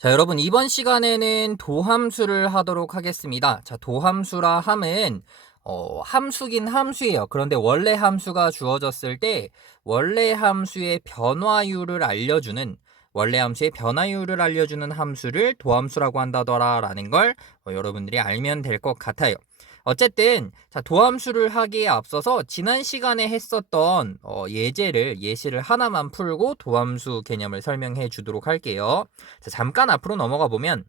자, 여러분, 이번 시간에는 도함수를 하도록 하겠습니다. 자, 도함수라 함은, 함수긴 함수예요. 그런데 원래 함수가 주어졌을 때, 원래 함수의 변화율을 알려주는, 원래 함수의 변화율을 알려주는 함수를 도함수라고 한다더라라는 걸 여러분들이 알면 될 것 같아요. 어쨌든 자, 도함수를 하기에 앞서서 지난 시간에 했었던 예시를 하나만 풀고 도함수 개념을 설명해 주도록 할게요. 자, 잠깐 앞으로 넘어가 보면,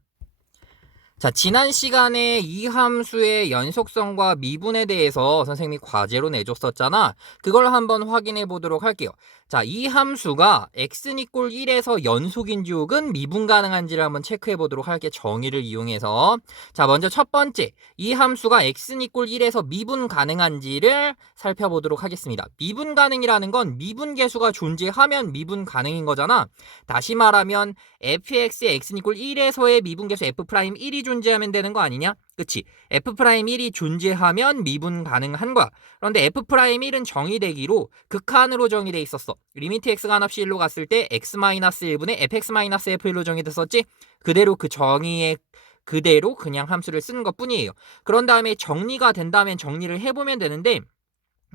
자, 지난 시간에 이 함수의 연속성과 미분에 대해서 선생님이 과제로 내줬었잖아. 그걸 한번 확인해 보도록 할게요. 자, 이 함수가 x는 이꼴 1에서 연속인지 혹은 미분 가능한지를 한번 체크해 보도록 할게, 정의를 이용해서. 자, 먼저 첫 번째, 이 함수가 x는 이꼴 1에서 미분 가능한지를 살펴보도록 하겠습니다. 미분 가능이라는 건 미분 계수가 존재하면 미분 가능인 거잖아. 다시 말하면 fx의 x는 이꼴 1에서의 미분 계수 f'1이 존재하면 되는 거 아니냐? 그치? f'1이 존재하면 미분 가능한 거야. 그런데 f'1은 정의되기로 극한으로 정의돼 있었어. 리미트 x가 한없이 1로 갔을 때 x-1분의 fx-f1로 정의됐었지? 그대로 그 정의에 그대로 그냥 함수를 쓰는 것 뿐이에요. 그런 다음에 정리가 된다면 정리를 해보면 되는데,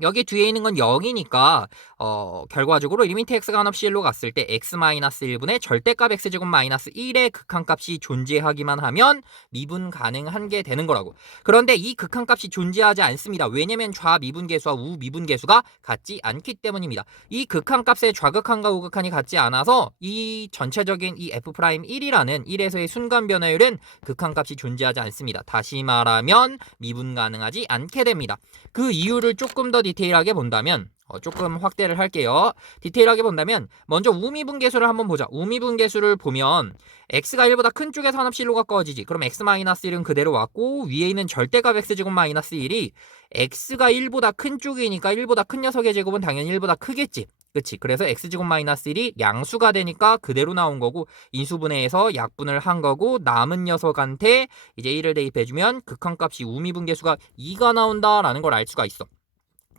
여기 뒤에 있는 건 0이니까 결과적으로 리미트 x가 한없이 1로 갔을 때 x-1분의 절대값 x제곱 마이너스 1의 극한값이 존재하기만 하면 미분 가능한 게 되는 거라고. 그런데 이 극한값이 존재하지 않습니다. 왜냐면 좌미분계수와 우미분계수가 같지 않기 때문입니다. 이 극한값의 좌극한과 우극한이 같지 않아서 이 전체적인 이 f'1이라는 1에서의 순간 변화율은 극한값이 존재하지 않습니다. 다시 말하면 미분 가능하지 않게 됩니다. 그 이유를 조금 더 디테일하게 본다면, 조금 확대를 할게요. 디테일하게 본다면 먼저 우미분계수를 한번 보자. 우미분계수를 보면 x가 1보다 큰 쪽에서 한없이 1로 가까워지지. 그럼 x-1은 그대로 왔고, 위에 있는 절대값 x제곱 마이너스 1이 x가 1보다 큰 쪽이니까 1보다 큰 녀석의 제곱은 당연히 1보다 크겠지. 그치? 그래서 x제곱 마이너스 1이 양수가 되니까 그대로 나온 거고, 인수분해해서 약분을 한 거고, 남은 녀석한테 이제 1을 대입해주면 극한값이 우미분계수가 2가 나온다라는 걸 알 수가 있어.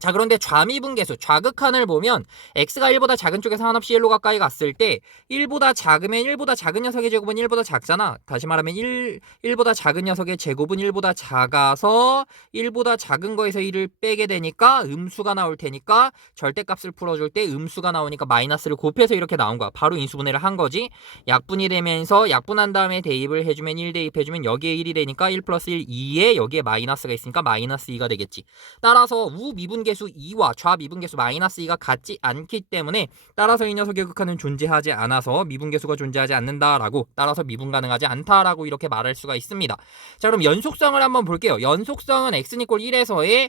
자, 그런데 좌미분계수, 좌극한을 보면 x가 1보다 작은 쪽에서 한없이 1로 가까이 갔을 때 1보다 작으면 1보다 작은 녀석의 제곱은 1보다 작잖아. 다시 말하면 1보다 작은 녀석의 제곱은 1보다 작아서 1보다 작은 거에서 1을 빼게 되니까 음수가 나올 테니까 절대값을 풀어줄 때 음수가 나오니까 마이너스를 곱해서 이렇게 나온 거야. 바로 인수분해를 한 거지. 약분이 되면서 약분한 다음에 대입을 해주면 1 대입해주면 여기에 1이 되니까 1 플러스 1, 2에 여기에 마이너스가 있으니까 마이너스 2가 되겠지. 따라서 우미분계수 2와 좌미분계수 마이너스 2가 같지 않기 때문에 따라서 이 녀석의 극한은 존재하지 않아서 미분계수가 존재하지 않는다라고, 따라서 미분 가능하지 않다라고 이렇게 말할 수가 있습니다. 자, 그럼 연속성을 한번 볼게요. 연속성은 x는 이꼴 1에서의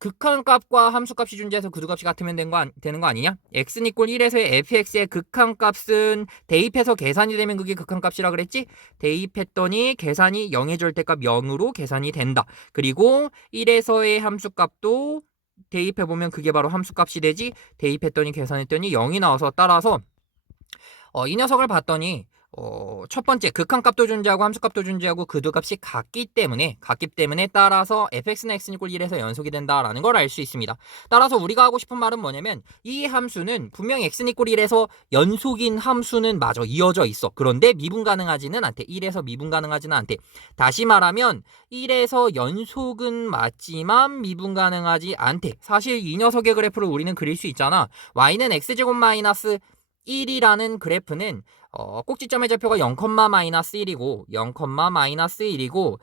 극한값과 함수값이 존재해서 그 두 값이 같으면 되는 거 아니냐? x는 이꼴 1에서의 fx의 극한값은 대입해서 계산이 되면 그게 극한값이라 그랬지? 대입했더니 계산이 0의 절대값 0으로 계산이 된다. 그리고 1에서의 함수값도 대입해보면 그게 바로 함수값이 되지? 대입했더니 계산했더니 0이 나와서, 따라서 이 녀석을 봤더니 첫 번째 극한값도 존재하고 함수값도 존재하고 그 두 값이 같기 때문에 따라서 fx는 x는 이꼴 1에서 연속이 된다라는 걸 알 수 있습니다. 따라서 우리가 하고 싶은 말은 뭐냐면, 이 함수는 분명히 x는 이꼴 1에서 연속인 함수는 마저 이어져 있어. 그런데 미분 가능하지는 않대. 1에서 미분 가능하지는 않대. 다시 말하면 1에서 연속은 맞지만 미분 가능하지 않대. 사실 이 녀석의 그래프를 우리는 그릴 수 있잖아. y는 x제곱 마이너스 1이라는 그래프는 꼭지점의 좌표가 0,-1이고 0,-1이고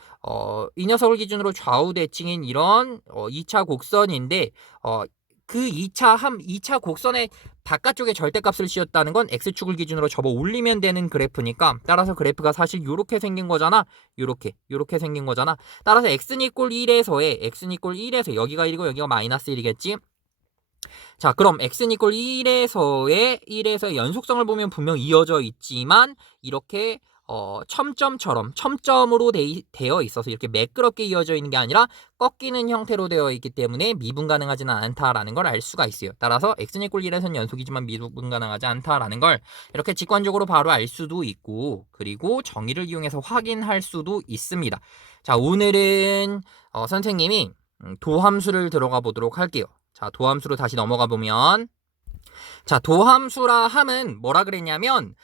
이 녀석을 기준으로 좌우 대칭인 이런 2차 곡선인데, 그 2차 곡선의 바깥쪽에 절대값을 씌웠다는 건 x축을 기준으로 접어 올리면 되는 그래프니까, 따라서 그래프가 사실 요렇게 생긴 거잖아. 요렇게 생긴 거잖아. 따라서 x는 이꼴 1에서 여기가 1이고 여기가 마이너스 1이겠지. 자, 그럼 x는 이꼴 1에서 연속성을 보면 분명 이어져 있지만 이렇게 첨점으로 되어 있어서 이렇게 매끄럽게 이어져 있는 게 아니라 꺾이는 형태로 되어 있기 때문에 미분 가능하지는 않다라는 걸 알 수가 있어요. 따라서 x는 이꼴 1에서는 연속이지만 미분 가능하지 않다라는 걸 이렇게 직관적으로 바로 알 수도 있고, 그리고 정의를 이용해서 확인할 수도 있습니다. 자, 오늘은 선생님이 도함수를 들어가 보도록 할게요. 자, 도함수로 다시 넘어가 보면, 자, 도함수라 함은 뭐라 그랬냐면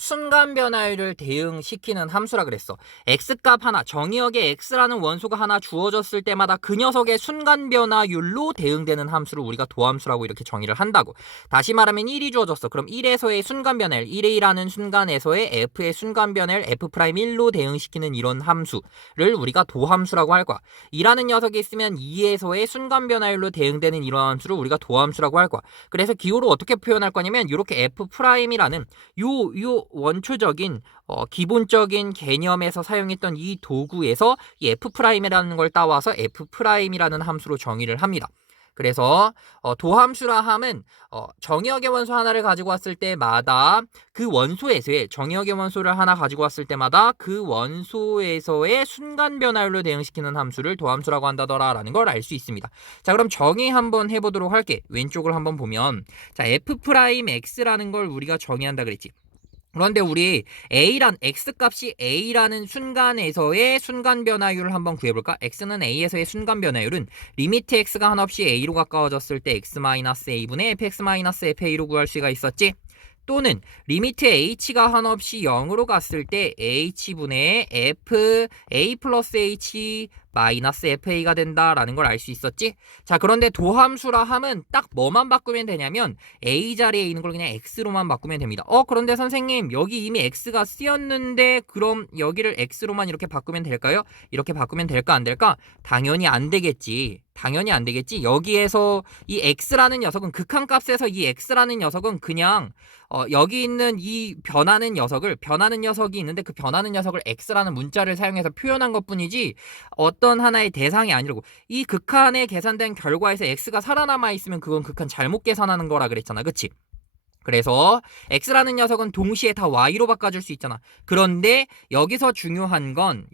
순간 변화율을 대응시키는 함수라 그랬어. x값 하나, 정의역에 x라는 원소가 하나 주어졌을 때마다 그 녀석의 순간 변화율로 대응되는 함수를 우리가 도함수라고 이렇게 정의를 한다고. 다시 말하면 1이 주어졌어. 그럼 1에서의 순간 변화율, 1이라는 순간에서의 f의 순간 변화율 f'1로 대응시키는 이런 함수를 우리가 도함수라고 할 거야. 2라는 녀석이 있으면 2에서의 순간 변화율로 대응되는 이런 함수를 우리가 도함수라고 할 거야. 그래서 기호로 어떻게 표현할 거냐면 이렇게 f'이라는 요 원초적인 기본적인 개념에서 사용했던 이 도구에서 이 f'이라는 걸 따와서 f'이라는 함수로 정의를 합니다. 그래서 도함수라 함은 정의역의 원소 하나를 가지고 왔을 때마다 그 원소에서의 정의역의 원소를 하나 가지고 왔을 때마다 그 원소에서의 순간 변화율로 대응시키는 함수를 도함수라고 한다더라라는 걸 알 수 있습니다. 자, 그럼 정의 한번 해보도록 할게. 왼쪽을 한번 보면 자 f'x라는 걸 우리가 정의한다 그랬지. 그런데 우리 x값이 a라는 순간에서의 순간 변화율을 한번 구해볼까? x는 a에서의 순간 변화율은 리미트 x가 한없이 a로 가까워졌을 때 x-a분의 fx-fa로 구할 수가 있었지? 또는 리미트 h가 한없이 0으로 갔을 때 h분의 f a 플러스 h 마이너스 fa가 된다라는 걸 알 수 있었지? 자, 그런데 도함수라 함은 딱 뭐만 바꾸면 되냐면 a 자리에 있는 걸 그냥 x로만 바꾸면 됩니다. 그런데 선생님 여기 이미 x가 쓰였는데 그럼 여기를 x로만 이렇게 바꾸면 될까요? 이렇게 바꾸면 될까 안 될까? 당연히 안 되겠지. 당연히 안 되겠지. 여기에서 이 x라는 녀석은 극한값에서 이 x라는 녀석은 그냥 여기 있는 이 변하는 녀석이 있는데 그 변하는 녀석을 x라는 문자를 사용해서 표현한 것뿐이지 어떤 하나의 대상이 아니라고. 이 극한에 계산된 결과에서 x가 살아남아 있으면 그건 극한 잘못 계산하는 거라 그랬잖아. 그치? 그래서 x라는 녀석은 동시에 다 y로 바꿔줄 수 있잖아. 그런데 여기서 중요한 건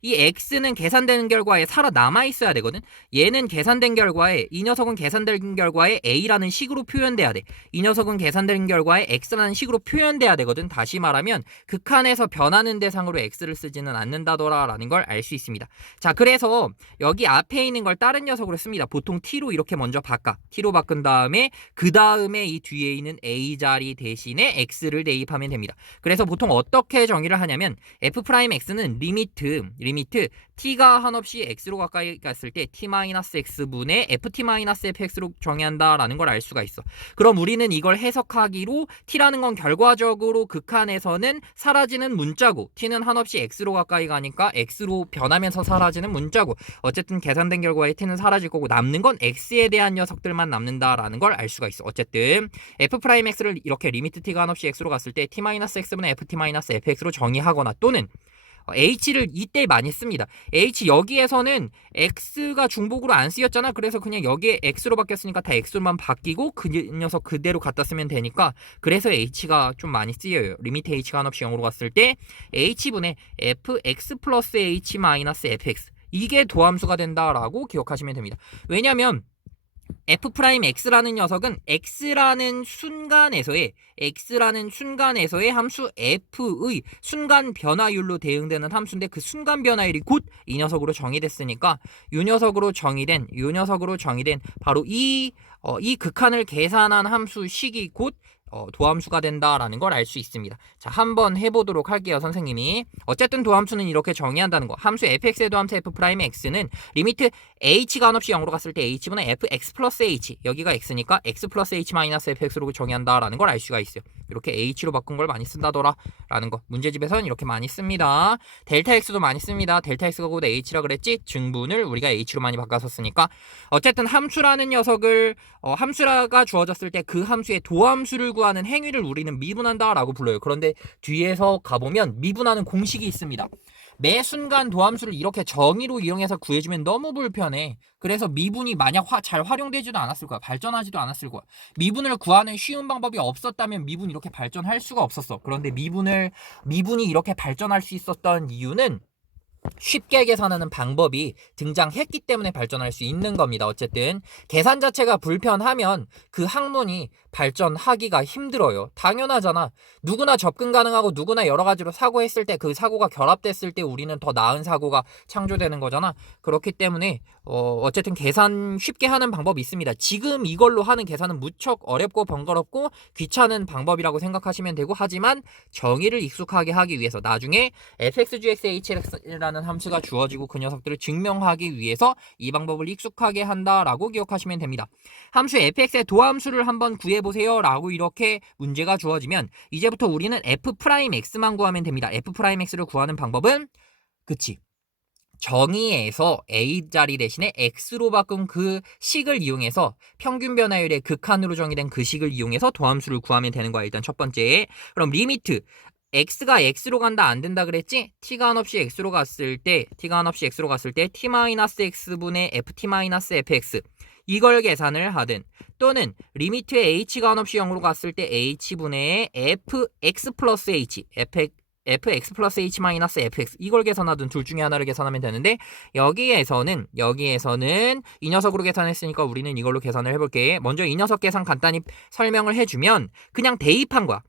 이 x는 계산되는 결과에 살아남아 있어야 되거든. 얘는 계산된 결과에 이 녀석은 계산된 결과에 a라는 식으로 표현돼야 돼. 이 녀석은 계산된 결과에 x라는 식으로 표현돼야 되거든. 다시 말하면 극한에서 변하는 대상으로 x를 쓰지는 않는다더라라는 걸 알 수 있습니다. 자, 그래서 여기 앞에 있는 걸 다른 녀석으로 씁니다. 보통 t로 이렇게 먼저 t로 바꾼 다음에 그 다음에 이 뒤에 있는 a 자리 대신에 x를 대입하면 됩니다. 그래서 보통 어떻게 정의를 하냐면 f'x는 리미트 t가 한없이 x로 가까이 갔을 때 t-x분의 ft-fx로 정의한다라는 걸 알 수가 있어. 그럼 우리는 이걸 해석하기로 t라는 건 결과적으로 극한에서는 사라지는 문자고 t는 한없이 x로 가까이 가니까 x로 변하면서 사라지는 문자고 어쨌든 계산된 결과에 t는 사라질 거고 남는 건 x에 대한 녀석들만 남는다라는 걸 알 수가 있어. 어쨌든 f'x를 이렇게 리미트 t가 한없이 x로 갔을 때 t-x분의 ft-fx로 정의하거나 또는 h를 이때 많이 씁니다. h 여기에서는 x가 중복으로 안 쓰였잖아. 그래서 그냥 여기에 x로 바뀌었으니까 다 x로만 바뀌고 그 녀석 그대로 갖다 쓰면 되니까 그래서 h가 좀 많이 쓰여요. 리미트 h가 한없이 0으로 갔을 때 h분의 fx 플러스 h 마이너스 fx 이게 도함수가 된다라고 기억하시면 됩니다. 왜냐면 f'x라는 녀석은 x라는 순간에서의 함수 f의 순간 변화율로 대응되는 함수인데 그 순간 변화율이 곧 이 녀석으로 정의됐으니까 이 녀석으로 정의된 바로 이 극한을 계산한 함수식이 곧 도함수가 된다라는 걸 알 수 있습니다. 자, 한번 해보도록 할게요, 선생님이. 어쨌든 도함수는 이렇게 정의한다는 거. 함수 fx의 도함수 f'x는 리미트 h가 한없이 0으로 갔을 때 h분의 fx 플러스 h 여기가 x니까 x 플러스 h 마이너스 fx로 정의한다라는 걸 알 수가 있어요. 이렇게 h로 바꾼 걸 많이 쓴다더라 라는 거. 문제집에서는 이렇게 많이 씁니다. 델타 x도 많이 씁니다. 델타 x가 곧 h라 그랬지? 증분을 우리가 h로 많이 바꿨었으니까. 어쨌든 함수라는 녀석을 함수가 주어졌을 때 그 함수의 도함수를 구하는 행위를 우리는 미분한다라고 불러요. 그런데 뒤에서 가보면 미분하는 공식이 있습니다. 매 순간 도함수를 이렇게 정의로 이용해서 구해주면 너무 불편해. 그래서 미분이 만약 잘 활용되지도 않았을 거야. 발전하지도 않았을 거야. 미분을 구하는 쉬운 방법이 없었다면 미분이 이렇게 발전할 수가 없었어. 그런데 미분이 이렇게 발전할 수 있었던 이유는 쉽게 계산하는 방법이 등장했기 때문에 발전할 수 있는 겁니다. 어쨌든 계산 자체가 불편하면 그 학문이 발전하기가 힘들어요. 당연하잖아. 누구나 접근 가능하고 누구나 여러 가지로 사고했을 때 그 사고가 결합됐을 때 우리는 더 나은 사고가 창조되는 거잖아. 그렇기 때문에 어쨌든 계산 쉽게 하는 방법이 있습니다. 지금 이걸로 하는 계산은 무척 어렵고 번거롭고 귀찮은 방법이라고 생각하시면 되고, 하지만 정의를 익숙하게 하기 위해서 나중에 fxgxh라는 함수가 주어지고 그 녀석들을 증명하기 위해서 이 방법을 익숙하게 한다라고 기억하시면 됩니다. 함수 fx의 도함수를 한번 구해보세요 라고 이렇게 문제가 주어지면 이제부터 우리는 f'x만 구하면 됩니다. f'x를 구하는 방법은 그치, 정의에서 a자리 대신에 x로 바꾼 그 식을 이용해서 평균 변화율의 극한으로 정의된 그 식을 이용해서 도함수를 구하면 되는 거야. 일단 첫 번째, 그럼 리미트 x가 x로 간다 안 된다 그랬지? t가 한없이 x로 갔을 때 t-x분의 ft-fx 이걸 계산을 하든, 또는 리미트에 h가 한없이 0으로 갔을 때 h분의 fx 플러스 h fx 플러스 h 마이너스 fx 이걸 계산하든 둘 중에 하나를 계산하면 되는데, 여기에서는 이 녀석으로 계산했으니까 우리는 이걸로 계산을 해볼게. 먼저 이 녀석 계산 간단히 설명을 해주면 그냥 대입한 거야.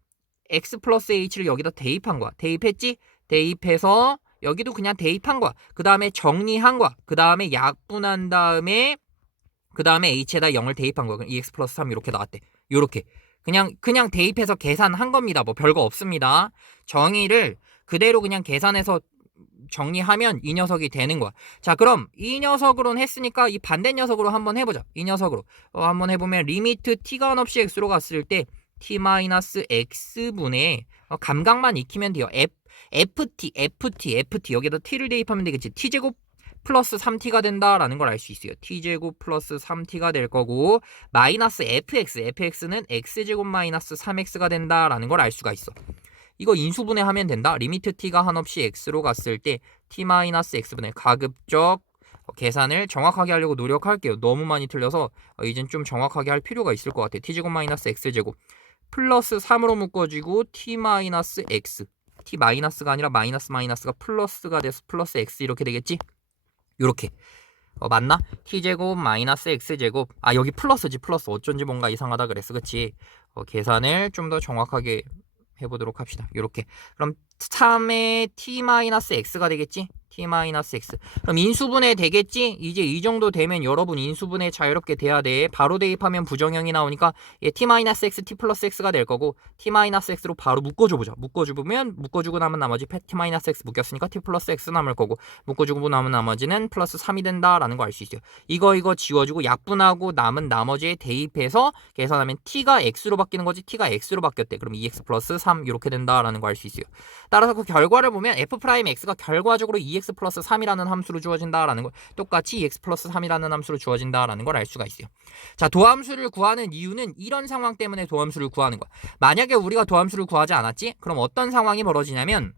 x 플러스 h를 여기다 대입한 거야. 대입했지? 대입해서 여기도 그냥 대입한 거야. 그 다음에 정리한 거야. 그 다음에 약분한 다음에 h에다 0을 대입한 거야. 그럼 2x 플러스 3 이렇게 나왔대. 요렇게 그냥 대입해서 계산한 겁니다. 뭐 별거 없습니다. 정의를 그대로 그냥 계산해서 정리하면 이 녀석이 되는 거야. 자, 그럼 이 녀석으로는 했으니까 이 반대 녀석으로 한번 해보자. 이 녀석으로 한번 해보면 리미트 t가 한없이 x로 갔을 때 t-x분의 감각만 익히면 돼요. ft 여기다 t를 대입하면 되겠지. t제곱 플러스 3t가 된다라는 걸 알 수 있어요. t제곱 플러스 3t가 될 거고, 마이너스 fx는 x제곱 마이너스 3x가 된다라는 걸 알 수가 있어. 이거 인수분해하면 된다. 리미트 t가 한없이 x로 갔을 때 t-x분의 가급적 계산을 정확하게 하려고 노력할게요. 너무 많이 틀려서 이젠 좀 정확하게 할 필요가 있을 것 같아. t제곱 마이너스 x제곱 플러스 3으로 묶어지고 t-x t-가 아니라 마이너스가 플러스가 돼서 플러스 x 이렇게 되겠지? 요렇게 맞나? t제곱 마이너스 x제곱 여기 플러스지. 플러스 어쩐지 뭔가 이상하다 그랬어. 그치? 계산을 좀 더 정확하게 해보도록 합시다. 요렇게 그럼 3의 t-x가 되겠지? t-x 그럼 인수분해 되겠지? 이제 이 정도 되면 여러분 인수분해 자유롭게 돼야 돼. 바로 대입하면 부정형이 나오니까 t-x t 플러스 x가 될 거고, t-x로 바로 묶어줘보자. 묶어주고 나면 나머지 t-x 묶였으니까 t 플러스 x 남을 거고, 묶어주고 나면 나머지는 플러스 3이 된다라는 거 알 수 있어요. 이거 지워주고 약분하고 남은 나머지에 대입해서 계산하면 t가 x로 바뀌는 거지. t가 x로 바뀌었대. 그럼 2x 플러스 3 이렇게 된다라는 거 알 수 있어요. 따라서 그 결과를 보면 f'x가 결과적으로 2x 플러스 3이라는 함수로 주어진다라는 거, 똑같이 2x 플러스 3이라는 함수로 주어진다라는 걸 알 수가 있어요. 자, 도함수를 구하는 이유는 이런 상황 때문에 도함수를 구하는 거야. 만약에 우리가 도함수를 구하지 않았지? 그럼 어떤 상황이 벌어지냐면,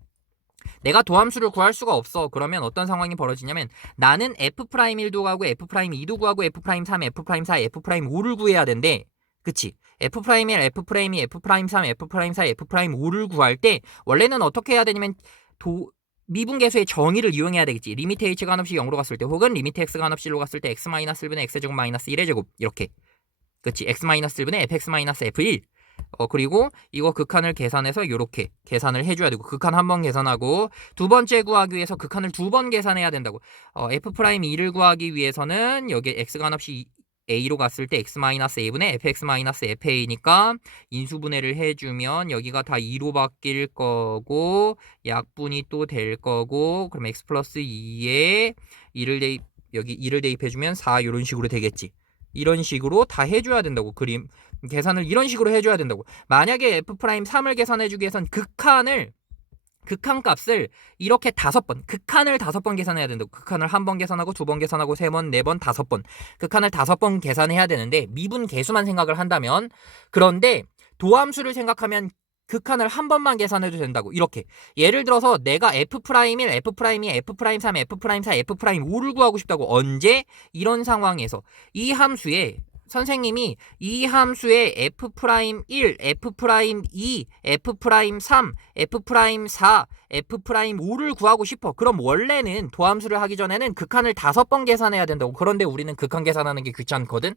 내가 도함수를 구할 수가 없어. 그러면 어떤 상황이 벌어지냐면, 나는 f'1도 구하고 f'2도 구하고 f'3, f'4, f'5를 구해야 된대. 그치? f'1, f'2, f'3, f'4, f'5를 구할 때 원래는 어떻게 해야 되냐면 미분계수의 정의를 이용해야 되겠지. 리미트 h가 한없이 0으로 갔을 때, 혹은 리미트 x가 한없이 1로 갔을 때 x-1분의 x제곱 마이너스 1의 제곱 이렇게. 그치? x-1분의 fx-f1 그리고 이거 극한을 계산해서 이렇게 계산을 해줘야 되고, 극한 한 번 계산하고 두 번째 구하기 위해서 극한을 두 번 계산해야 된다고. f'2를 구하기 위해서는 여기 x가 한없이 a로 갔을 때 x-a분의 fx-fa니까 인수분해를 해주면 여기가 다 2로 바뀔 거고, 약분이 또 될 거고, 그럼 x 플러스 2에 2를 여기 2를 대입해주면 4 이런 식으로 되겠지. 이런 식으로 다 해줘야 된다고. 계산을 이런 식으로 해줘야 된다고. 만약에 f'3을 계산해주기 위해선 극한 값을 이렇게 5번, 극한을 5번 계산해야 된다고. 극한을 한 번 계산하고, 2번 계산하고, 3번, 4번, 5번. 극한을 5번 계산해야 되는데, 미분 계수만 생각을 한다면, 그런데 도함수를 생각하면 극한을 한 번만 계산해도 된다고. 이렇게. 예를 들어서 내가 f'1, f'2, f'3, f'4, f'5를 구하고 싶다고. 언제? 이런 상황에서 이 함수에 선생님이 이 함수의 F'1, F'2, F'3, F'4, F'5를 구하고 싶어. 그럼 원래는 도함수를 하기 전에는 극한을 5번 계산해야 된다고. 그런데 우리는 극한 계산하는 게 귀찮거든.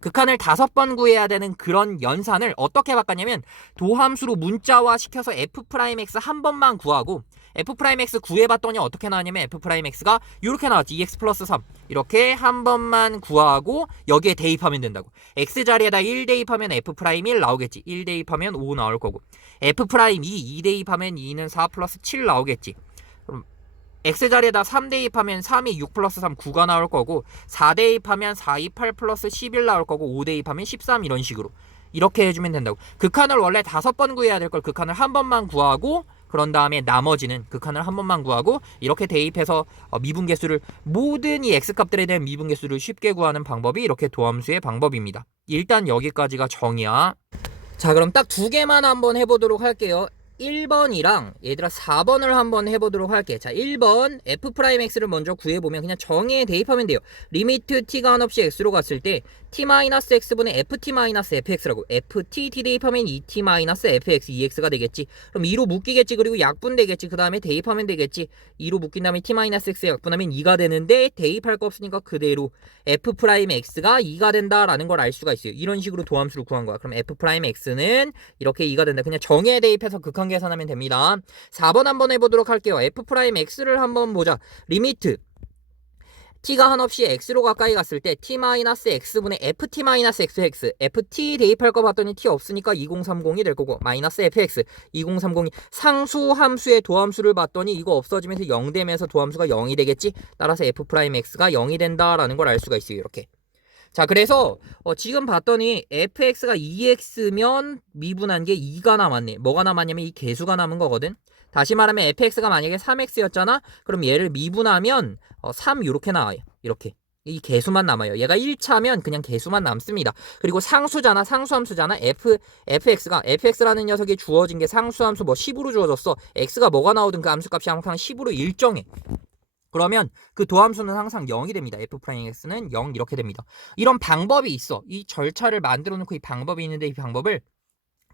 극한을 5번 구해야 되는 그런 연산을 어떻게 바꿨냐면 도함수로 문자화 시켜서 F'X 한 번만 구하고 F'X 구해봤더니 어떻게 나왔냐면 F'X가 이렇게 나왔지. 2x 플러스 3 이렇게 한 번만 구하고 여기에 대입하면 된다고. X자리에다 1 대입하면 F'1 나오겠지. 1 대입하면 5 나올 거고 F'2 2 대입하면 2는 4 플러스 7 나오겠지. 그럼 X자리에다 3 대입하면 3이 6 플러스 3 9가 나올 거고 4 대입하면 4, 2, 8 플러스 11 나올 거고 5 대입하면 13 이런 식으로 이렇게 해주면 된다고. 극한을 원래 5번 구해야 될 걸 극한을 한 번만 구하고 그런 다음에 나머지는 극한을 한 번만 구하고 이렇게 대입해서 미분계수를 모든 이 X값들에 대한 미분계수를 쉽게 구하는 방법이 이렇게 도함수의 방법입니다. 일단 여기까지가 정의야. 자 그럼 딱 2개만 한번 해보도록 할게요. 1번이랑 얘들아 4번을 한번 해보도록 할게. 자 1번 F'X를 먼저 구해보면 그냥 정의에 대입하면 돼요. 리미트 t가 한없이 x로 갔을 때 t-x분의 ft-fx라고 ft t 대입하면 2t-fx 2x가 되겠지. 그럼 2로 묶이겠지. 그리고 약분되겠지. 그 다음에 대입하면 되겠지. 2로 묶인 다음에 t-x 약분하면 2가 되는데 대입할 거 없으니까 그대로 F'X가 2가 된다라는 걸 알 수가 있어요. 이런 식으로 도함수를 구한 거야. 그럼 F'X는 이렇게 2가 된다. 그냥 정의에 대입해서 극한 계산하면 됩니다. 4번 한번 해보도록 할게요. F'X를 한번 보자. 리미트 t가 한없이 x로 가까이 갔을 때 t-x분의 ft-xx ft 대입할 거 봤더니 t 없으니까 2030이 될 거고 마이너스 fx 2030이 상수 함수의 도함수를 봤더니 이거 없어지면서 0 되면서 도함수가 0이 되겠지. 따라서 F'X가 0이 된다라는 걸 알 수가 있어요. 이렇게. 자 그래서 지금 봤더니 fx가 2x면 미분한 게 2가 남았네. 뭐가 남았냐면 이 개수가 남은 거거든. 다시 말하면 fx가 만약에 3x였잖아. 그럼 얘를 미분하면 3 이렇게 나와요. 이렇게. 이 개수만 남아요. 얘가 1차면 그냥 개수만 남습니다. 그리고 상수잖아. 상수함수잖아. fx라는 녀석이 주어진 게 상수함수 뭐 10으로 주어졌어. x가 뭐가 나오든 그 함수값이 항상 10으로 일정해. 그러면 그 도함수는 항상 0이 됩니다. F'X는 0 이렇게 됩니다. 이런 방법이 있어. 이 절차를 만들어 놓고 이 방법이 있는데 이 방법을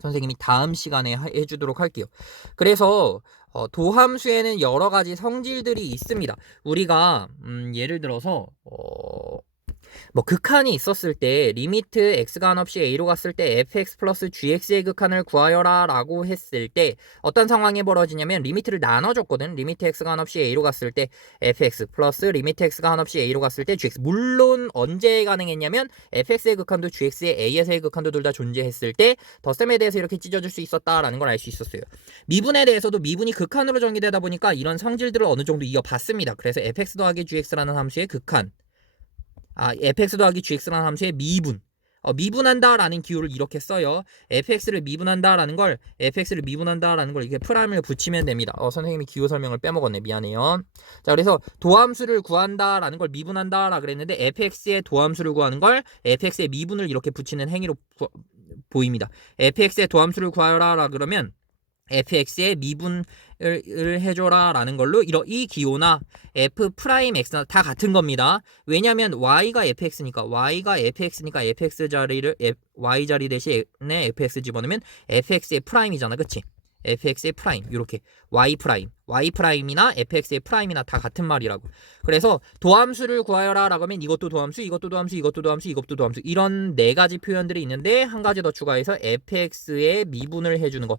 선생님이 다음 시간에 해주도록 할게요. 그래서 도함수에는 여러 가지 성질들이 있습니다. 우리가 예를 들어서 뭐 극한이 있었을 때 리미트 x가 한없이 a로 갔을 때 fx 플러스 gx의 극한을 구하여라 라고 했을 때 어떤 상황이 벌어지냐면 리미트를 나눠줬거든. 리미트 x가 한없이 a로 갔을 때 fx 플러스 리미트 x가 한없이 a로 갔을 때 gx. 물론 언제 가능했냐면 fx의 극한도 gx의 a에서의 극한도 둘 다 존재했을 때 덧셈에 대해서 이렇게 찢어줄 수 있었다라는 걸 알 수 있었어요. 미분에 대해서도 미분이 극한으로 정의되다 보니까 이런 성질들을 어느 정도 이어봤습니다. 그래서 fx 더하기 gx라는 함수의 극한 fx 더하기 gx라는 함수의 미분. 미분한다라는 기호를 이렇게 써요. fx를 미분한다라는 걸 이렇게 프라임을 붙이면 됩니다. 선생님이 기호 설명을 빼먹었네. 미안해요. 자, 그래서 도함수를 구한다라는 걸 미분한다라 그랬는데 fx의 도함수를 구하는 걸 fx의 미분을 이렇게 붙이는 행위로 보입니다. fx의 도함수를 구하여라 그러면 fx의 미분을 해줘라 라는 걸로 이 기호나 f'x나 다 같은 겁니다. 왜냐면 y가 fx니까 fx 자리를 y 자리 대신에 fx 집어넣으면 fx의 프라임이잖아. 그치? fx의 프라임 이렇게 y 프라임이나 fx의 프라임이나 다 같은 말이라고. 그래서 도함수를 구하여라 라고 하면 이것도 도함수 이런 4가지 표현들이 있는데 한 가지 더 추가해서 fx의 미분을 해주는 거.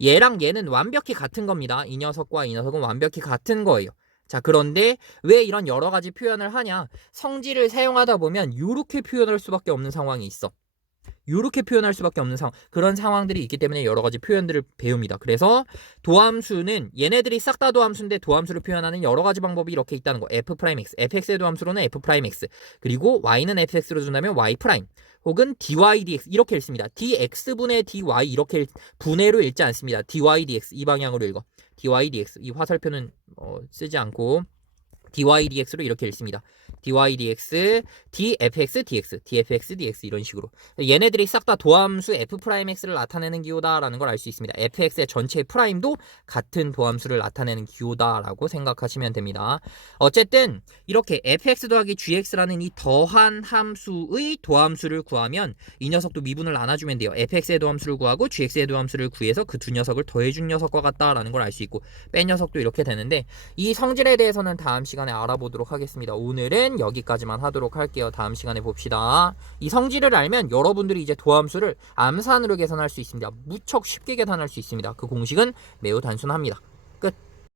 얘랑 얘는 완벽히 같은 겁니다. 이 녀석과 이 녀석은 완벽히 같은 거예요. 자, 그런데 왜 이런 여러 가지 표현을 하냐? 성질을 사용하다 보면 이렇게 표현할 수밖에 없는 상황이 있어. 이렇게 표현할 수밖에 없는 그런 상황들이 있기 때문에 여러 가지 표현들을 배웁니다. 그래서 도함수는 얘네들이 싹 다 도함수인데 도함수를 표현하는 여러 가지 방법이 이렇게 있다는 거. f'x, fx의 도함수로는 f'x, 그리고 y는 fx로 준다면 y', 혹은 dy dx 이렇게 읽습니다. dx분의 dy 이렇게 분해로 읽지 않습니다. dy dx 이 방향으로 읽어. dy dx 이 화살표는 쓰지 않고 dy dx로 이렇게 읽습니다. dy dx, dfx dx, dfx dx 이런 식으로. 얘네들이 싹 다 도함수 f'x를 나타내는 기호다라는 걸 알 수 있습니다. fx의 전체 프라임도 같은 도함수를 나타내는 기호다라고 생각하시면 됩니다. 어쨌든 이렇게 fx 더하기 gx라는 이 더한 함수의 도함수를 구하면 이 녀석도 미분을 나눠주면 돼요. fx의 도함수를 구하고 gx의 도함수를 구해서 그 두 녀석을 더해준 녀석과 같다라는 걸 알 수 있고 뺀 녀석도 이렇게 되는데 이 성질에 대해서는 다음 시간에 알아보도록 하겠습니다. 오늘은 여기까지만 하도록 할게요. 다음 시간에 봅시다. 이 성질을 알면 여러분들이 이제 도함수를 암산으로 계산할 수 있습니다. 무척 쉽게 계산할 수 있습니다. 그 공식은 매우 단순합니다.